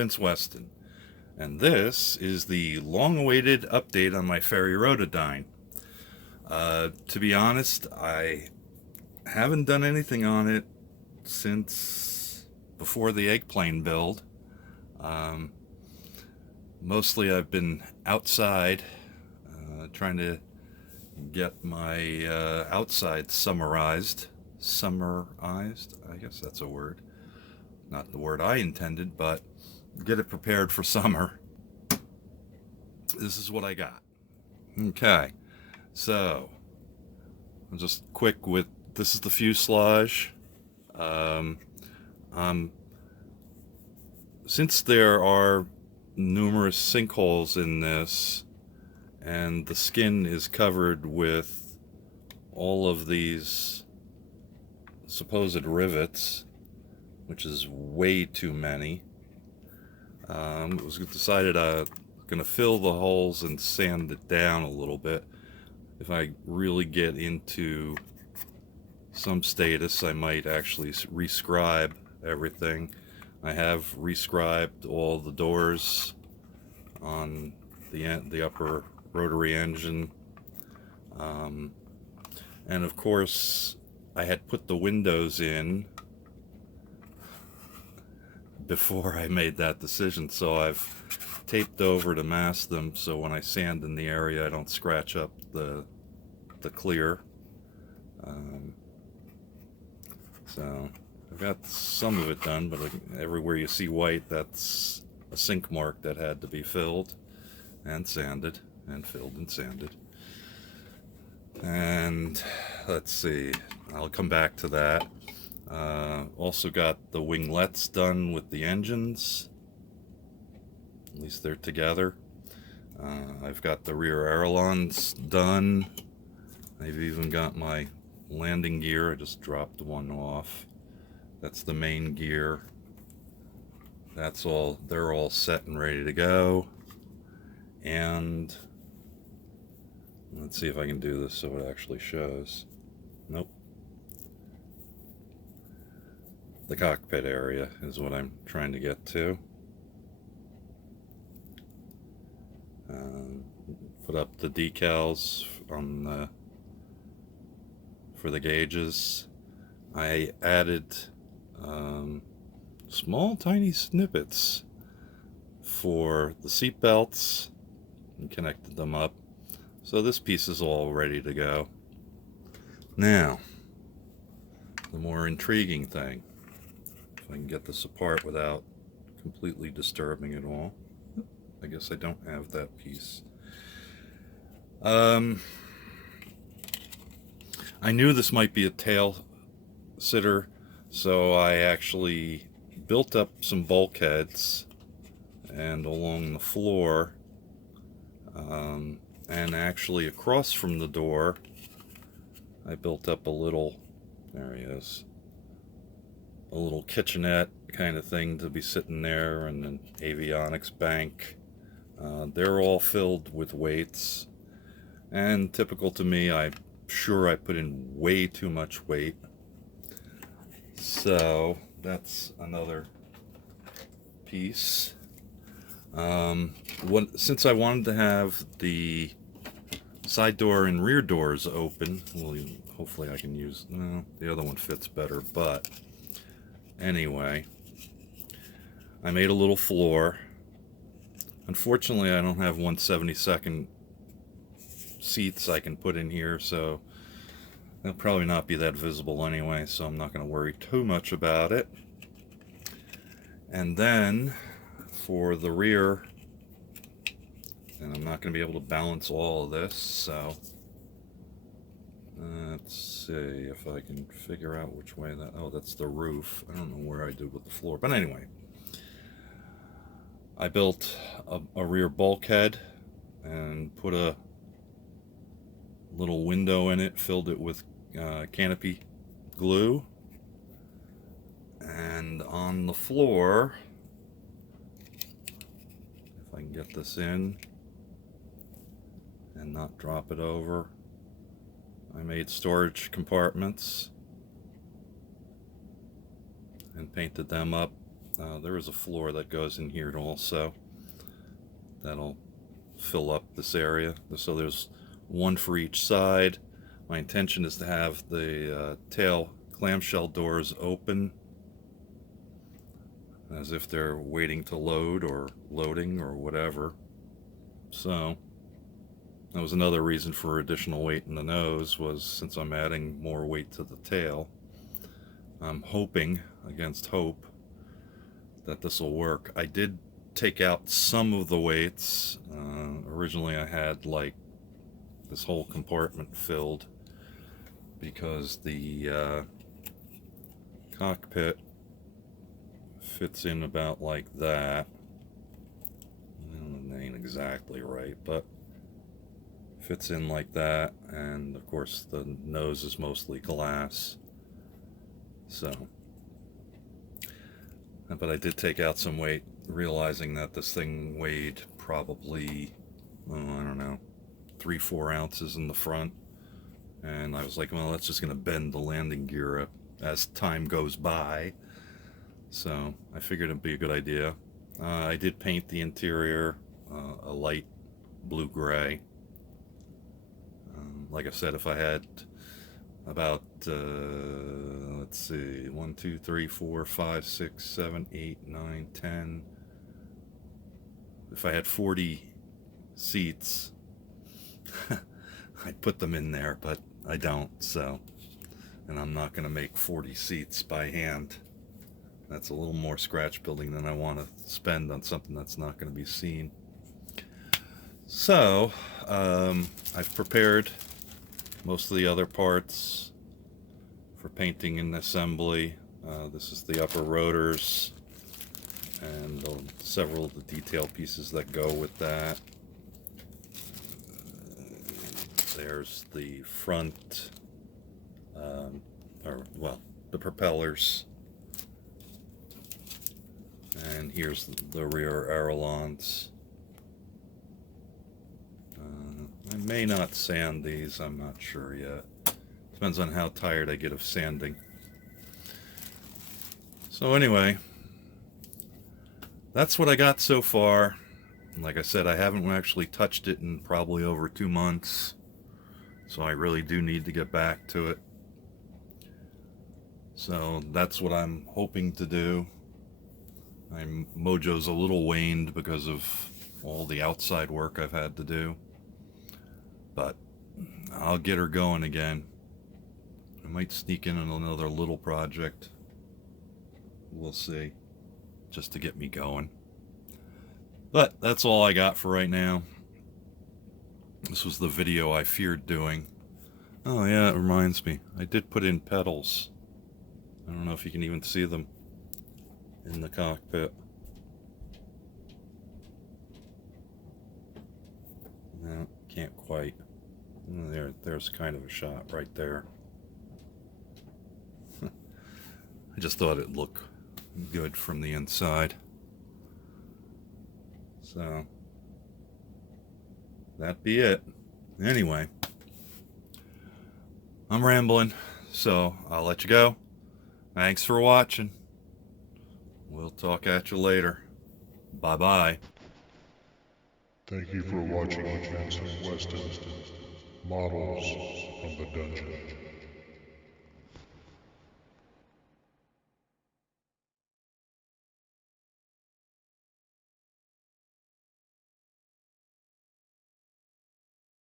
Vince Weston, and this is the long-awaited update on my Fairey Rotodyne. To be honest, I haven't done anything on it since before the eggplane build. Um, Mostly I've been outside trying to get my outside summarized. Summarized? I guess that's a word. Not the word I intended, but get it prepared for summer. This is what I got. Okay, so I'm just quick with this is the fuselage. Um, um, since there are numerous sinkholes in this, and the skin is covered with all of these supposed rivets, which is way too many. It was decided I'm going to fill the holes and sand it down a little bit. If I really get into some status, I might actually rescribe everything. I have rescribed all the doors on the upper rotary engine. And of course, I had put the windows in before I made that decision, so I've taped over to mask them so when I sand in the area I don't scratch up the clear. So I've got some of it done, but everywhere you see white, that's a sink mark that had to be filled and sanded and filled and sanded. And let's see, I'll come back to that. Also got the winglets done with the engines. At least they're together. I've got the rear ailerons done. I've even got my landing gear. I just dropped one off. That's the main gear. That's all. They're all set and ready to go. And let's see if I can do this so it actually shows. Nope. The cockpit area is what I'm trying to get to. Put up the decals on for the gauges. I added small tiny snippets for the seat belts and connected them up. So this piece is all ready to go. Now, the more intriguing thing, if I can get this apart without completely disturbing it all. I guess I don't have that piece. I knew this might be a tail sitter, so I actually built up some bulkheads and along the floor, and actually across from the door I built up a little, there he is, a little kitchenette kind of thing to be sitting there, and an avionics bank. They're all filled with weights, and typical to me, I'm sure I put in way too much weight. So that's another piece. Since I wanted to have the side door and rear doors open, well, hopefully I can use, no, the other one fits better, but anyway, I made a little floor. Unfortunately, I don't have 1/72 seats I can put in here, so they'll probably not be that visible anyway, so I'm not going to worry too much about it. And then for the rear, and I'm not going to be able to balance all of this, so let's see if I can figure out which way that, oh, that's the roof. I don't know where I did with the floor, but anyway, I built a rear bulkhead and put a little window in it, filled it with canopy glue, and on the floor, if I can get this in and not drop it over, I made storage compartments and painted them up There is a floor that goes in here also. That'll fill up this area. So there's one for each side. My intention is to have the tail clamshell doors open as if they're waiting to load or loading or whatever. So that was another reason for additional weight in the nose, was since I'm adding more weight to the tail, I'm hoping against hope that this will work. I did take out some of the weights. Originally I had like this whole compartment filled because the cockpit fits in about like that. It ain't exactly right, but fits in like that, and of course the nose is mostly glass. So, but I did take out some weight, realizing that this thing weighed probably, I don't know, 3-4 ounces in the front, and I was like, well, that's just going to bend the landing gear as time goes by. So I figured it'd be a good idea. I did paint the interior a light blue-gray. Like I said, if I had about, let's see, 1, 2, 3, 4, 5, 6, 7, 8, 9, 10. If I had 40 seats, I'd put them in there, but I don't, so. And I'm not going to make 40 seats by hand. That's a little more scratch building than I want to spend on something that's not going to be seen. So, I've prepared most of the other parts for painting and assembly. This is the upper rotors and several of the detail pieces that go with that. There's the front, the propellers. And here's the rear ailerons. I may not sand these, I'm not sure yet. Depends on how tired I get of sanding. So anyway, that's what I got so far. Like I said, I haven't actually touched it in probably over 2 months. So I really do need to get back to it. So that's what I'm hoping to do. My mojo's a little waned because of all the outside work I've had to do. But I'll get her going again. I might sneak in another little project. We'll see. Just to get me going. But that's all I got for right now. This was the video I feared doing. Oh yeah, it reminds me. I did put in pedals. I don't know if you can even see them in the cockpit. No, can't quite. There's kind of a shot right there. I just thought it'd look good from the inside. So, that'd be it. Anyway, I'm rambling, so I'll let you go. Thanks for watching. We'll talk at you later. Bye-bye. Thank you for watching Advancing Weston Models from the Dungeon.